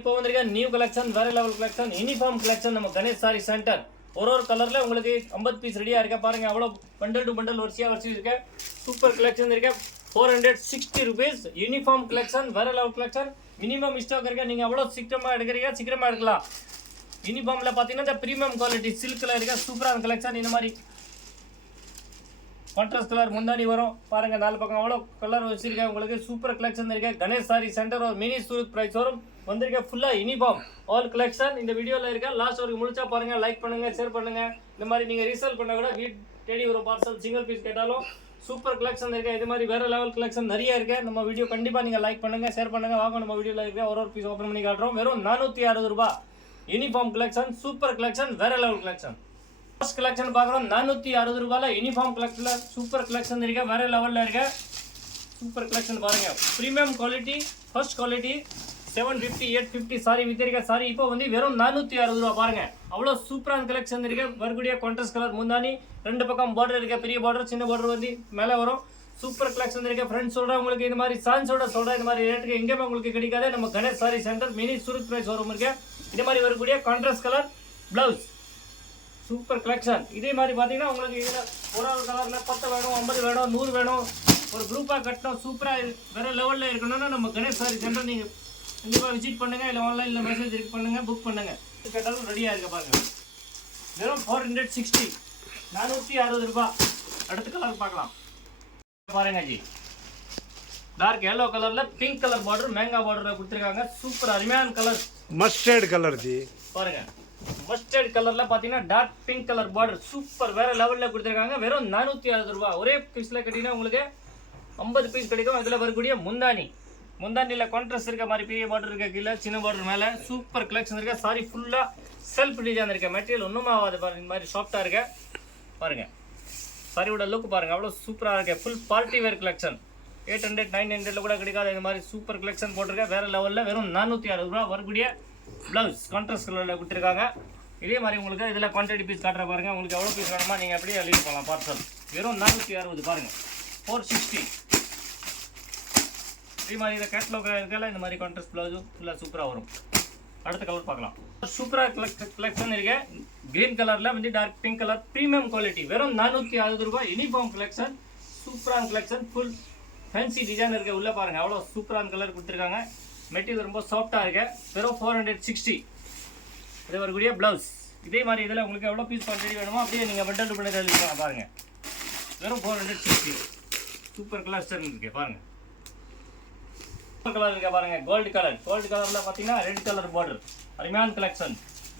இப்போ வந்திருக்க new collection வேற லெவல் கலெக்ஷன் யூனிஃபார்ம் கலெக்ஷன் நம்ம கணேஷ் சாரி சென்டர் ஒரு கலர்ல உங்களுக்கு 50 பீஸ் ரெடியா இருக்க பாருங்க அவ்வளவு பண்டல் டு பண்டல் வரிசையா இருக்கு சூப்பர் கலெக்ஷன் இருக்கு 460 rupees யூனிஃபார்ம் கலெக்ஷன் வேற லெவல் கலெக்ஷன் மினிமம் ஸ்டாக் இருக்கு நீங்க அவ்வளவு சீக்கிரமா எடுக்கலாம் யூனிஃபார்ம்ல பாத்தீங்கன்னா இந்த பிரீமியம் குவாலிட்டி சில்க்ல இருக்க சூப்பரான கலெக்ஷன் இந்த மாதிரி கான்ட்ராஸ்ட் கலர் முந்தானி வரும் பாருங்க நாலு பக்கம் அவ்வளோ கலர் வச்சிருக்கேன் உங்களுக்கு சூப்பர் கலெக்ஷன் இருக்கு கணேஷ் சாரி சென்டர் ஒரு மினி சூரத் பிரைஸ் வரும் வந்திருக்க ஃபுல்லா யூனிஃபார்ம் ஆல் கலெக்ஷன் இந்த வீடியோல இருக்க லாஸ்ட் வரைக்கும் முடிச்சா பாருங்க லைக் பண்ணுங்க ஷேர் பண்ணுங்க இந்த மாதிரி நீங்க ரீசேல் பண்ண கூட வீட் தேடி ஒரு பார்சல் சிங்கிள் பீஸ் கேட்டாலும் சூப்பர் கலெக்ஷன் இருக்கு இது மாதிரி வேற லெவல் கலெக்ஷன் நிறைய இருக்கு நம்ம வீடியோ கண்டிப்பா நீங்க லைக் பண்ணுங்க ஷேர் பண்ணுங்க வாங்க நம்ம வீடியோல இருக்க ஒரு பீஸ் ஓபன் பண்ணி காட்டுறோம் வெறும் 460 ரூபாய் யூனிஃபார்ம் கலெக்ஷன் சூப்பர் கலெக்ஷன் வேற லெவல் கலெக்ஷன் फर्स्ट कलेक्शन பார்க்கறோம் 460 ரூபாயில யூனிஃபார்ம் கலெக்ஷன்ல சூப்பர் கலெக்ஷன் இருக்கு வேற லெவல்ல இருக்கு சூப்பர் கலெக்ஷன் பாருங்க premium quality first quality 750 850 sari வித்திருக்க சாரி இப்போ வந்து வெறும் 460 ரூபாய் பாருங்க அவ்வளவு சூப்பரான கலெக்ஷன் இருக்கு வரக்கூடிய கான்ட்ராஸ்ட் கலர் முந்தானி ரெண்டு பக்கம் border இருக்கு பெரிய border சின்ன border வந்து மேலே வரும் சூப்பர் கலெக்ஷன் இருக்கு फ्रेंड्स சொல்றேன் உங்களுக்கு இந்த மாதிரி சான்ஸோட சொல்றேன் இந்த மாதிரி ரேட்டுக்கு எங்கேயுமே உங்களுக்கு கிடைக்காது நம்ம Ganesh sari centre mini Surat price வரும் இருக்கு இந்த மாதிரி வரக்கூடிய contrast colour blouse super collection இதே மாதிரி பாத்தீங்கன்னா உங்களுக்கு இதுல ஒரு கலர்ல 10 வேணும் 50 வேணும் 100 வேணும் ஒரு குரூப்பா கட்டணும் சூப்பரா வேற லெவல்ல இருக்கணும்னா நம்ம கணேஷ் சாரி சென்டர் நீங்க கண்டிப்பா விசிட் பண்ணுங்க இல்ல ஆன்லைன்ல மெசேஜ் இருக்கு பண்ணுங்க புக் பண்ணுங்க கேட்டாலும் ரெடியா இருக்கு பாருங்க வெறும் 460 460 ரூபாய் அடுத்த கலர் பார்க்கலாம் பாருங்க ஜி டார்க் yellow கலர்ல பிங்க் கலர் border மேங்கா borderல கொடுத்திருக்காங்க சூப்பர் அருமையான கலர் மஸ்டர்ட் கலர் ஜி பாருங்க மஸ்டர்ட் கலர்ல பாத்தீங்கன்னா dark pink colour border super வேற லெவல்ல கொடுத்திருக்காங்க வெறும் 460 ரூபாய் ஒரே பீஸ்ல கட்டினா உங்களுக்கு 50 பீஸ் கிடைக்கும் இதுல வரக்கூடிய முந்தானில கான்ட்ராஸ்ட் இருக்க மாதிரி பெரிய border இருக்க கீழ சின்ன border மேல சூப்பர் கலெக்ஷன் இருக்க சாரி ஃபுல்லா செல்ஃப் டிசைன் இருக்க மெட்டீரியல் ஒண்ணுமே ஆகாது பாருங்க இந்த மாதிரி சாஃப்ட்டா இருக்க பாருங்க சாரியோட லுக் பாருங்க அவ்வளவு சூப்பரா இருக்கு ஃபுல் பார்ட்டி வேர் கலெக்ஷன் 800 900 கூட கிடைக்காத இந்த மாதிரி சூப்பர் கலெக்ஷன் போட்டிருக்க வேற லெவல்ல வெறும் 460 ரூபாய் வரக்கூடிய ब्लाउஸ் கான்ட்ராஸ்ட் கலர்ல கொடுத்திருக்காங்க இதே மாதிரி உங்களுக்கு இதுல குவாண்டிட்டி பீஸ் காட்ற பாருங்க உங்களுக்கு எவ்வளவு பீஸ் வேணுமா நீங்க அப்படியே அள்ளிட்டு போலாம் பார்சல் வெறும் 460 பாருங்க 460 இதே மாதிரி இந்த கேட்டலாக் இருக்கல இந்த மாதிரி கான்ட்ராஸ்ட் ब्लाउஸ் ஃபுல்லா சூப்பரா வரும் அடுத்த கலர் பார்க்கலாம் சூப்பரா கலெக்ஷன் இருக்கு கிரீன் கலர்ல வந்து dark pink colour premium quality வெறும் 460 ரூபாய் யூனிஃபார்ம் கலெக்ஷன் சூப்பரான கலெக்ஷன் ஃபுல் ஃபேன்சி டிசைன் இருக்கு உள்ள பாருங்க அவ்வளவு சூப்பரான கலர் கொடுத்திருக்காங்க மெட்டீரியல் ரொம்ப சாஃப்ட்டா இருக்கு வெறும் 460 இது வரக்கூடிய ब्लाउஸ் இதே மாதிரி இதெல்லாம் உங்களுக்கு எவ்வளவு பீஸ் குவாண்டிட்டி வேணுமோ அப்படியே நீங்க பண்டல் பண்ணி தள்ளிக்கலாம் பாருங்க வெறும் 460 சூப்பர் கலெக்ஷன் இருக்கு பாருங்க சூப்பர் கலர் இருக்கு பாருங்க கோல்ட் கலர்ல பாத்தீங்கன்னா ரெட் கலர் border அருமையான கலெக்ஷன்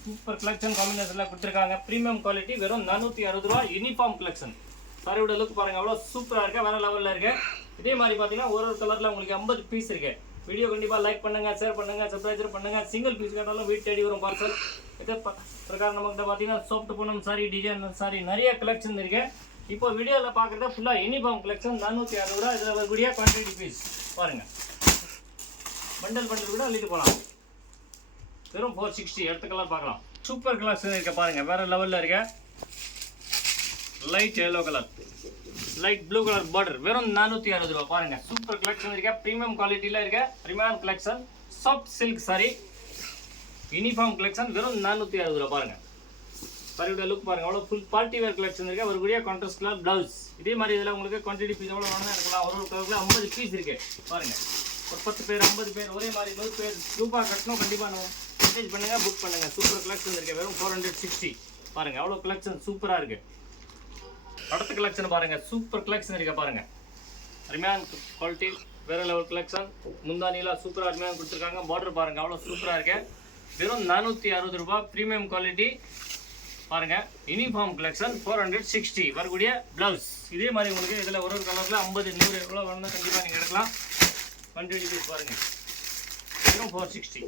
சூப்பர் கலெக்ஷன் காம்பினேஷன்ல கொடுத்திருக்காங்க பிரீமியம் குவாலிட்டி வெறும் 460 ரூபாய் யூனிஃபார்ம் கலெக்ஷன் சாரியோட லுக் பாருங்க அவ்வளவு சூப்பரா இருக்கு வேற லெவல்ல இருக்கு இதே மாதிரி பாத்தீங்கன்னா ஒரு கலர்ல உங்களுக்கு 50 பீஸ் இருக்கு வீடியோ கண்டிப்பா லைக் பண்ணுங்க ஷேர் பண்ணுங்க சப்ஸ்கிரைப் பண்ணுங்க சிங்கிள் பீஸ் கேட்டாலும் வீட் தேடி வரும் பார்சல் இதே பிரகாரம் நமக்கு பாத்தீங்கன்னா soft Poonam sorry design sorry நிறைய கலெக்ஷன் இருக்கு இப்போ வீடியோல பாக்குறது ஃபுல்லா யூனிஃபார்ம் கலெக்ஷன் 460 ரூபாய் இதுல வரக்கூடிய குவாண்டிட்டி பீஸ் பாருங்க பண்டல் கூட அள்ளிட்டு போலாம் வெறும் 460 அடுத்த கலர் பார்க்கலாம் சூப்பர் கலெக்ஷன் இருக்கு பாருங்க வேற லெவல்ல இருக்கு light yellow colour light blue colour border வெறும் 460 ரூபாய் பாருங்க சூப்பர் கலெக்ஷன் இருக்கு பிரீமியம் குவாலிட்டில இருக்கு premium collection soft silk sorry uniform collection வெறும் 460 ரூபாய் பாருங்க சாரியோட லுக் பாருங்க அவ்வளவு ஃபுல் பார்ட்டி வேர் கலெக்ஷன் இருக்கு வரக்கூடிய கான்ட்ராஸ்ட் கலர் ब्लाउஸ் இதே மாதிரி இதெல்லாம் உங்களுக்கு குவாண்டிட்டி பீஸ் எவ்வளவு வேணும்னா எடுக்கலாம் ஒரு கலர்ல 50 பீஸ் இருக்கு பாருங்க ஒரு 10 பேர் 50 பேர் ஒரே மாதிரி 100 பேர் ரூபாய் கட்டணும் கண்டிப்பா மெசேஜ் பண்ணுங்க புக் பண்ணுங்க சூப்பர் கலெக்ஷன் இருக்கு வெறும் 460 பாருங்க அவ்வளவு கலெக்ஷன் சூப்பரா இருக்கு அடுத்த கலெக்ஷன் பாருங்க சூப்பர் கலெக்ஷன் இருக்கு பாருங்க அருமையான குவாலிட்டி வேற லெவல் கலெக்ஷன் முந்தானில சூப்பரா அருமையான கொடுத்திருக்காங்க border பாருங்க அவ்வளவு சூப்பரா இருக்கு வெறும் 460 ரூபாய் பிரீமியம் குவாலிட்டி பாருங்க யூனிஃபார்ம் கலெக்ஷன் 460 வரக்கூடிய ब्लाउஸ் இதே மாதிரி உங்களுக்கு இதுல ஒரு கலர்ல 50 100 எவ்வளவு வேணும்னா கண்டிப்பா நீங்க எடுக்கலாம் 120 பீஸ் பாருங்க வெறும் 460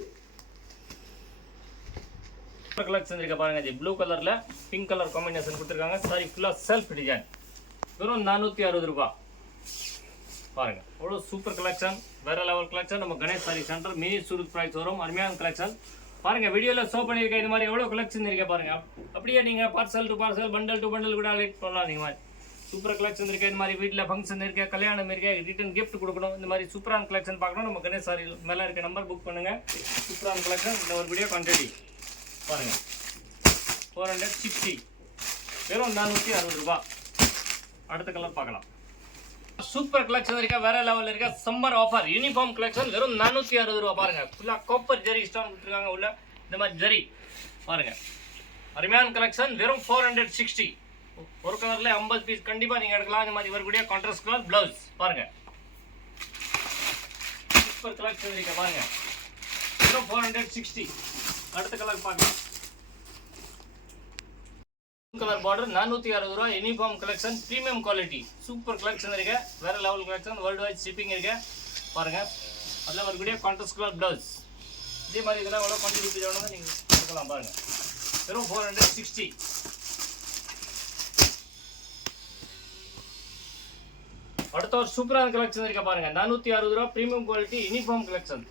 கலெக்ஷன் இருக்கு பாருங்க ஜி ப்ளூ கலர்ல பிங்க் கலர் காம்பினேஷன் கொடுத்திருக்காங்க சாரி ஃபுல்லா செல்ஃப் டிசைன் வெறும் 460 ரூபாய் பாருங்க அவ்வளவு சூப்பர் கலெக்ஷன் வேற லெவல் கலெக்ஷன் நம்ம Ganesh sari centre mini Surat price வரும் அருமையான கலெக்ஷன் பாருங்க வீடியோல ஷோ பண்ணிருக்க இந்த மாதிரி எவ்வளவு கலெக்ஷன் இருக்கு பாருங்க அப்படியே நீங்க parcel to parcel bundle to bundle கூட அலெக்ட் பண்ணலாம் நீங்க சூப்பர் கலெக்ஷன் இருக்கு. இந்த மாதிரி வீட்டில் ஃபங்க்ஷன் இருக்கு, கல்யாணம் இருக்கு, ரிட்டன் கிஃப்ட் கொடுக்கணும், இந்த மாதிரி சூப்பரான கலெக்ஷன் பார்க்கணும், நம்ம கணேஷ் சாரி மேலே இருக்க நம்பர் புக் பண்ணுங்க. சூப்பரான கலெக்ஷன். இந்த ஒரு வீடியோ குவான்டிட்டி பாருங்க 460 வெறும் 460 ரூபா. அடுத்த கலர் பார்க்கலாம். சூப்பர் கலெக்ஷன் இருக்கா, வேற லெவலில் இருக்கா. சம்மர் ஆஃபர் யூனிஃபார்ம் கலெக்ஷன் வெறும் 460 ரூபா. பாருங்க ஃபுல்லாக காப்பர் ஜெரி ஸ்டோன் கொடுத்துருக்காங்க உள்ள. இந்த மாதிரி ஜெரி பாருங்க அருமையான கலெக்ஷன் வெறும் 460. ஒரு கலர்ல 50 பீஸ் கண்டிப்பா நீங்க எடுக்கலாம். இந்த மாதிரி வரக்கூடிய கான்ட்ராஸ்ட் கலர் பிளவுஸ் பாருங்க. சூப்பர் கலெக்ஷன் இருக்கு பாருங்க வெறும் 460. அடுத்த கலர் பார்க்கலாம். கலர் பார்டர் 460 ரூபா. Uniform collection premium quality super collection இருக்கு. வேற level collection. World wide shipping இருக்கு பாருங்க. அதில் வரக்கூடிய கான்ட்ராஸ்ட் கலர் பிளவுஸ். இதே மாதிரி இதெல்லாம் எவ்வளோ குவான்டிட்டி பீஸ் வேணும் நீங்க எடுக்கலாம் பாருங்க வெறும் 460. அடுத்த ஒரு சூப்பரான கலெக்ஷன் இருக்க பாருங்க 460 ரூபா. Premium quality uniform collection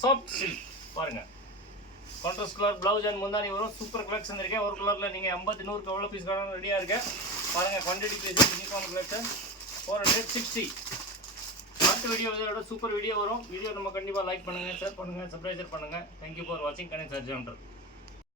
soft silk பாருங்க. கான்ட்ராஸ்ட் கலர் பிளவுஸ் அண்ட் முந்தானி வரும். சூப்பர் கலெக்ஷன் இருக்கு. ஒரு கலர்ல நீங்க 50 100 எவ்வளோ பீஸ் வேணும் ரெடியா இருக்கு பாருங்க. Quantity piece uniform collection 460. அடுத்த வீடியோ இதோட சூப்பர் வீடியோ வரும். வீடியோ நம்ம கண்டிப்பாக லைக் பண்ணுங்க, ஷேர் பண்ணுங்க, சப்ஸ்கிரைப் பண்ணுங்க. தேங்க்யூ ஃபார் வாட்சிங் கணேஷ் சாரி சென்டர்.